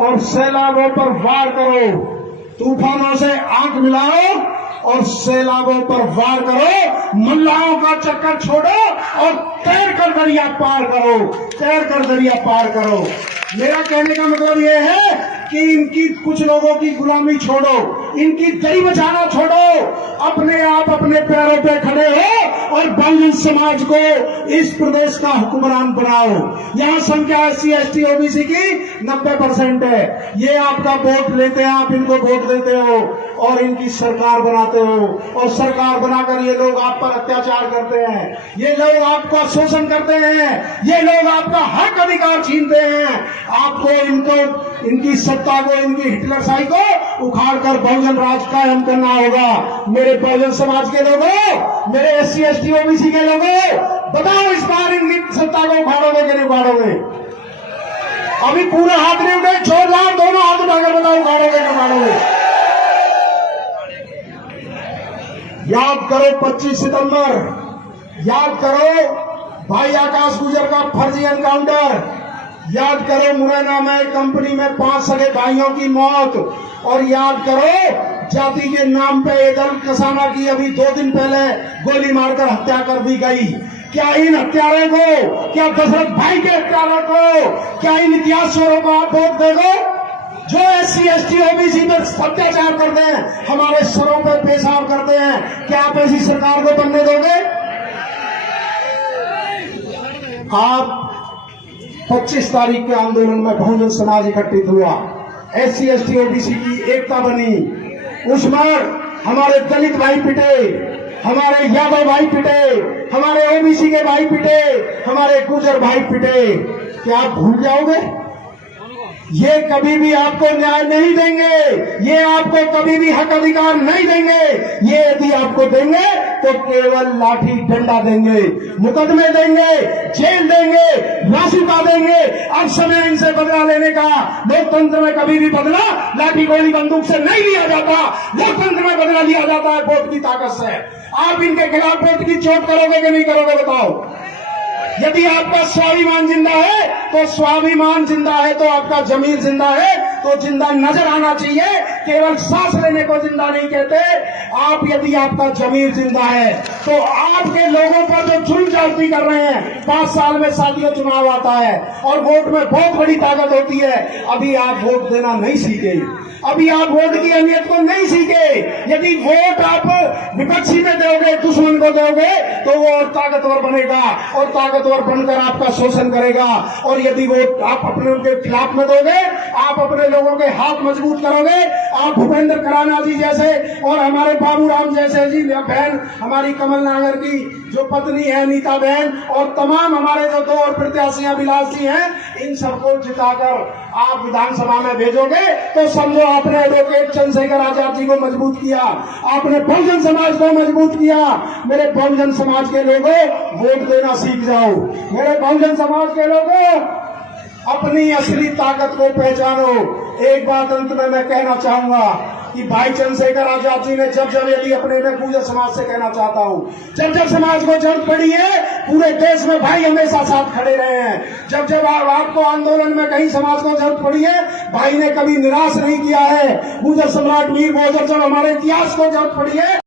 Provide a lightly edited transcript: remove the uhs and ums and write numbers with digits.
और सैलाबों पर वार करो। तूफानों से आंख मिलाओ और सैलाबों पर वार करो। मल्लाहों का चक्कर छोड़ो और तैर कर दरिया पार करो, तैर कर दरिया पार करो। मेरा कहने का मतलब ये है कि इनकी कुछ लोगों की गुलामी छोड़ो, इनकी दरी बचाना छोड़ो, अपने आप अपने पैरों पे खड़े हो और बहुजन समाज को इस प्रदेश का हुक्मरान बनाओ। यहाँ संख्या SC ST OBC की 90% है। ये आपका वोट लेते हैं, आप इनको वोट देते हो और इनकी सरकार बनाते हो, और सरकार बनाकर ये लोग आप पर अत्याचार करते हैं, ये लोग आपका शोषण करते हैं, ये लोग आपका हक अधिकार छीनते हैं। आपको इनकी सत्ता को, इनकी हिटलरशाही को उखाड़ कर बहुजन राज कायम करना होगा। मेरे बहुजन समाज के लोगों, मेरे SC ST OBC के लोगों, बताओ इस बार इनकी सत्ता को उखाड़ोगे कि नहीं उखाड़ोगे? अभी पूरा हाथ नहीं उठे, जोरदार दोनों हाथ उठाकर बताओ उखाड़ोगे कि उखाड़ोगे? याद करो 25 सितंबर, याद करो भाई आकाश गुजर का फर्जी एनकाउंटर, याद करो मुरैना में कंपनी में 5 सगे भाइयों की मौत, और याद करो जाति के नाम पे ईदल कसाना की अभी 2 दिन पहले गोली मारकर हत्या कर दी गई। क्या इन हत्यारों को, क्या दशरथ भाई के हत्यारों को, क्या इन इतिहासकारों को आप वोट दोगे? जो SC ST OBC पर अत्याचार करते हैं, हमारे सरों पर पेशाब करते हैं, क्या आप ऐसी सरकार को बनने दोगे? आप 25 तारीख के आंदोलन में बहुजन समाज इकट्ठित हुआ, SC ST OBC की एकता बनी। उसमें हमारे दलित भाई पिटे, हमारे यादव भाई पिटे, हमारे OBC के भाई पिटे, हमारे गुर्जर भाई पिटे। क्या आप भूल जाओगे? ये कभी भी आपको न्याय नहीं देंगे, ये आपको कभी भी हक अधिकार नहीं देंगे। ये यदि आपको देंगे तो केवल लाठी डंडा देंगे, मुकदमे देंगे, जेल देंगे, रासुका देंगे। अब समय इनसे बदला लेने का। लोकतंत्र में कभी भी बदला लाठी गोली बंदूक से नहीं लिया जाता, लोकतंत्र में बदला लिया जाता है वोट की ताकत से। आप इनके खिलाफ वोट की चोट करोगे कि नहीं करोगे बताओ? यदि आपका स्वाभिमान जिंदा है तो स्वाभिमान जिंदा है, तो आपका जमीर जिंदा है तो जिंदा नजर आना चाहिए। केवल सांस लेने को जिंदा नहीं कहते। आप यदि आपका जमीर जिंदा है तो आपके लोगों पर जो जुल्म ज्यादती कर रहे हैं, 5 साल में साथियों चुनाव आता है और वोट में बहुत बड़ी ताकत होती है। अभी आप वोट देना नहीं सीखे, अभी आप वोट की अहमियत को नहीं सीखे। यदि वोट आप विपक्षी में दोगे, दुश्मन को दोगे, तो वो और ताकतवर बनेगा और ताकतवर बनकर आपका शोषण करेगा। और यदि वोट आप अपने उनके खिलाफ में दोगे, आप अपने लोगों के हाथ मजबूत करोगे। आप भूपेंद्र कराना जी जैसे और हमारे बाबूराम जैसे जी बहन, हमारी कमल नागर की जो पत्नी है नीता बहन, और तमाम हमारे जो 2 और प्रत्याशियां विलास जी हैं, इन सबको जिताकर आप विधानसभा में भेजोगे तो समझो आपने एडवोकेट चंद्रशेखर आजाद जी को मजबूत किया, आपने बहुजन समाज को मजबूत किया। मेरे बहुजन समाज के लोगों, वोट देना सीख जाओ। मेरे बहुजन समाज के लोगों, अपनी असली ताकत को पहचानो। एक बात अंत में मैं कहना चाहूंगा कि भाई चंद्रशेखर आजाद जी ने जब यदि अपने में गुर्जर समाज से कहना चाहता हूं, जब समाज को जरूरत पड़ी है, पूरे देश में भाई हमेशा साथ खड़े रहे हैं। जब आपको आंदोलन में कहीं समाज को जरूरत पड़ी है, भाई ने कभी निराश नहीं किया है। गुर्जर सम्राट वीर बहादुर जब हमारे इतिहास को जरूरत पड़ी है,